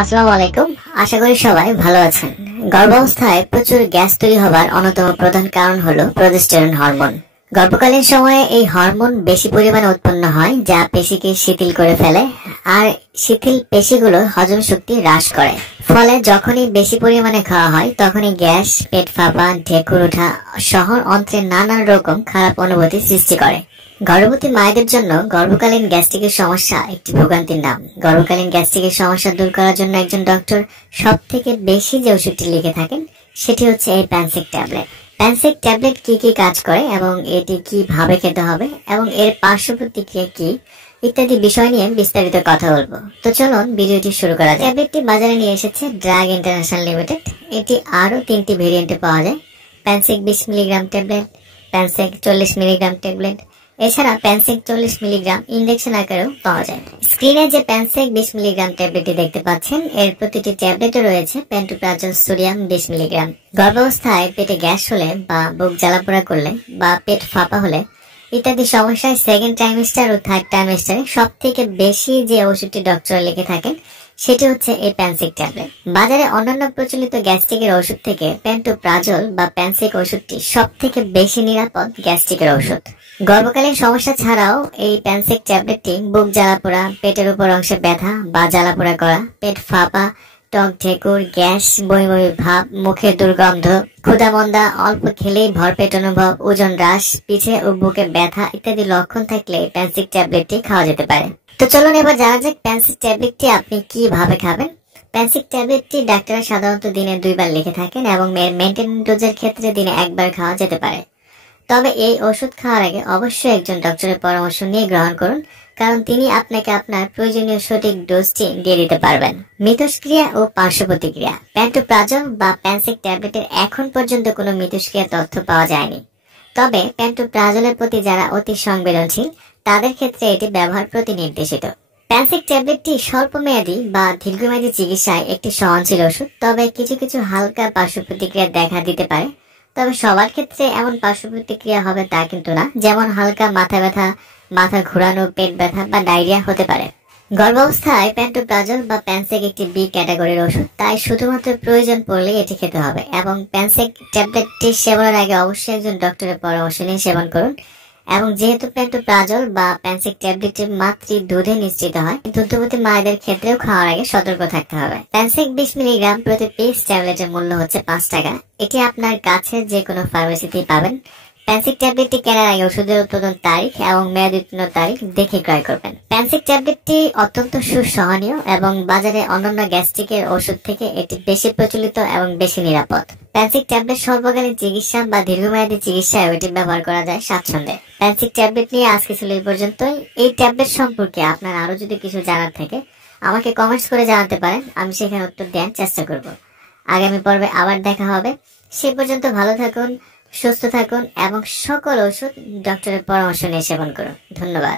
আসসালামু আলাইকুম। আশা করি সবাই ভালো আছেন। গর্ভাবস্থায় প্রচুর গ্যাস তৈরি হবার অন্যতম প্রধান কারণ হলো প্রজেস্টেরন হরমোন। গর্ভকালীন সময়ে এই হরমোন বেশি পরিমাণে উৎপন্ন হয়, যা পেশিকে শিথিল করে ফেলে আর শিথিল পেশিগুলো হজম শক্তি হ্রাস করে। ফলে যখনই বেশি পরিমাণে খাওয়া হয় তখনই গ্যাস, পেট ফাঁপা, ঢেকুর ওঠা সহ অন্ত্রে নানান রকম খারাপ অনুভূতি সৃষ্টি করে। গর্ভবতী মায়েদের জন্য গর্ভকালীন গ্যাস্ট্রিকের সমস্যা একটি ভোগান্তির নাম। গর্ভকালীন গ্যাস্ট্রিকের সমস্যা দূর করার জন্য একজন ডক্টর সব থেকে বেশি যে ওষুধটি লিখে থাকেন সেটি হচ্ছে এই প্যানসিক ট্যাবলেট। প্যানসিক ট্যাবলেট কি কি কাজ করে এবং এটি কিভাবে খেতে হবে এবং এর পার্শ্ব প্রতিক্রিয়া কি ইত্যাদি বিষয় নিয়ে বিস্তারিত কথা বলবো। তো চলুন ভিডিওটি শুরু করা যাক। ট্যাবলেটটি বাজারে নিয়ে এসেছে ড্রাগ ইন্টারন্যাশনাল লিমিটেড। এটি আরো 3টি ভেরিয়েন্টে পাওয়া যায়। প্যানসিক 20 মিলিগ্রাম ট্যাবলেট, প্যানসিক 40 মিলিগ্রাম ট্যাবলেট, এছাড়া প্যানসিক 40 মিলিগ্রাম ইনজেকশন আকারেও পাওয়া যায়। স্ক্রিনে যে প্যানসিক 20 মিলিগ্রাম ট্যাবলেটটি দেখতে পাচ্ছেন, এর প্রতিটি ট্যাবলেটে রয়েছে পেন্টোপ্রাজল সোডিয়াম 20 মিলিগ্রাম। গর্ভাবস্থায় পেটে গ্যাস হলে বা বুক জ্বালাপোড়া করলে বা পেট ফাঁপা হলে ইত্যাদি সমস্যায় সেকেন্ড ট্রাইমেস্টার ও থার্ড ট্রাইমেস্টারে সব থেকে বেশি যে ওষুধটি ডক্টর লিখে থাকেন সেটি হচ্ছে এই প্যানসিক ট্যাবলেট। বাজারে অন্যান্য প্রচলিত গ্যাস্ট্রিকের ওষুধ থেকে পেন্টোপ্রাজল বা প্যানসিক ওষুধটি সব থেকে বেশি নিরাপদ গ্যাস্ট্রিকের ওষুধ। গর্ভকালীন সমস্যা ছাড়াও এই প্যানসিক ট্যাবলেটটি বুক জ্বালাপোড়া, পেটের উপর অংশে ব্যথা বা জ্বালাপোড়া করা, পেট ফাঁপা, টক ঢেকুর, গ্যাস, বমি বমি ভাব, মুখে দুর্গন্ধ, ক্ষুধামন্দা, অল্প খেলেই ভরপেট অনুভব, ওজন হ্রাস, পিঠে ও বুকে ব্যথা ইত্যাদি লক্ষণ থাকলে প্যানসিক ট্যাবলেটটি খাওয়া যেতে পারে। তো চলুন এবার জানা যাক প্যানসিক ট্যাবলেটটি আপনি কিভাবে খাবেন। প্যানসিক ট্যাবলেটটি ডাক্তাররা সাধারণত দিনে 2 বার লিখে থাকেন এবং মেইনটেইন ডোজের ক্ষেত্রে দিনে 1 বার খাওয়া যেতে পারে। তবে এই ওষুধ খাওয়ার আগে অবশ্যই একজন ডক্টরের পরামর্শ নিয়ে গ্রহণ করুন, কারণ তিনি আপনাকে আপনার প্রয়োজনীয় সঠিক ডোজটি দিয়ে দিতে পারবেন। মিথস্ক্রিয়া ও পার্শ্ব প্রতিক্রিয়া। পেন্টোপ্রাজল বা প্যানসিক ট্যাবলেটের এখন পর্যন্ত কোনো মিথস্ক্রিয়া তথ্য পাওয়া যায়নি। তবে পেন্টোপ্রাজলের প্রতি যারা অতি সংবেদনশীল তাদের ক্ষেত্রে এটি ব্যবহার প্রতিনির্দেশিত। প্যানসিক ট্যাবলেটটি স্বল্পমেয়াদী বা দীর্ঘমেয়াদী চিকিৎসায় একটি সহনশীল ওষুধ, তবে কিছু কিছু হালকা পার্শ্ব প্রতিক্রিয়া দেখা দিতে পারে। তবে সবার ক্ষেত্রে এমন পার্শ্ব প্রতিক্রিয়া হবে তা কিন্তু না, যেমন হালকা মাথা ব্যথা, মাথা ঘোরানো, পেট ব্যথা বা ডায়রিয়া হতে পারে। গর্ভাবস্থায় পেন্টোপ্রাজল বা প্যানসিক একটি বি ক্যাটাগরির ওষুধ, তাই শুধুমাত্র প্রয়োজন পড়লে এটি খেতে হবে এবং প্যানসিক ট্যাবলেটটি সেবনের আগে অবশ্যই একজন ডক্টরের পরামর্শ নিয়ে সেবন করুন। এবং যেহেতু পেন্টোপ্রাজল বা প্যানসিক ট্যাবলেটটি মাতৃ দুধে নিশ্চিত হয়, দুগ্ধবতী মায়েদের ক্ষেত্রেও খাওয়ার আগে সতর্ক থাকতে হবে। প্যানসিক 20 মিলিগ্রাম প্রতি পিস ট্যাবলেটের মূল্য হচ্ছে 5 টাকা। এটি আপনার কাছে যে কোনো ফার্মেসিতেই পাবেন। প্যানসিক ট্যাবলেটটি কেনার আগে ওষুধের উৎপাদন তারিখ এবং মেয়াদ উত্তীর্ণ তারিখ দেখে ক্রয় করবেন। প্যানসিক ট্যাবলেটটি অত্যন্ত সুসহনীয় এবং বাজারে অন্যান্য গ্যাস্ট্রিকের ওষুধ থেকে এটি বেশি প্রচলিত এবং বেশি নিরাপদ। প্যানসিক ট্যাবলেট স্বল্পকালীন চিকিৎসা বা দীর্ঘমেয়াদী চিকিৎসায় এটি ব্যবহার করা যায় স্বাচ্ছন্দ্যে। প্যানসিক ট্যাবলেট নিয়ে আজকে ছিল এই পর্যন্তই। এই ট্যাবলেট সম্পর্কে আপনার আরো যদি কিছু জানার থাকে আমাকে কমেন্টস করে জানাতে পারেন, আমি সেখানে উত্তর দেওয়ার চেষ্টা করব। আগামী পর্বে আবার দেখা হবে। সে পর্যন্ত ভালো থাকুন, সুস্থ থাকুন এবং সকল ওষুধ ডক্টরের পরামর্শ নিয়ে সেবন করুন। ধন্যবাদ।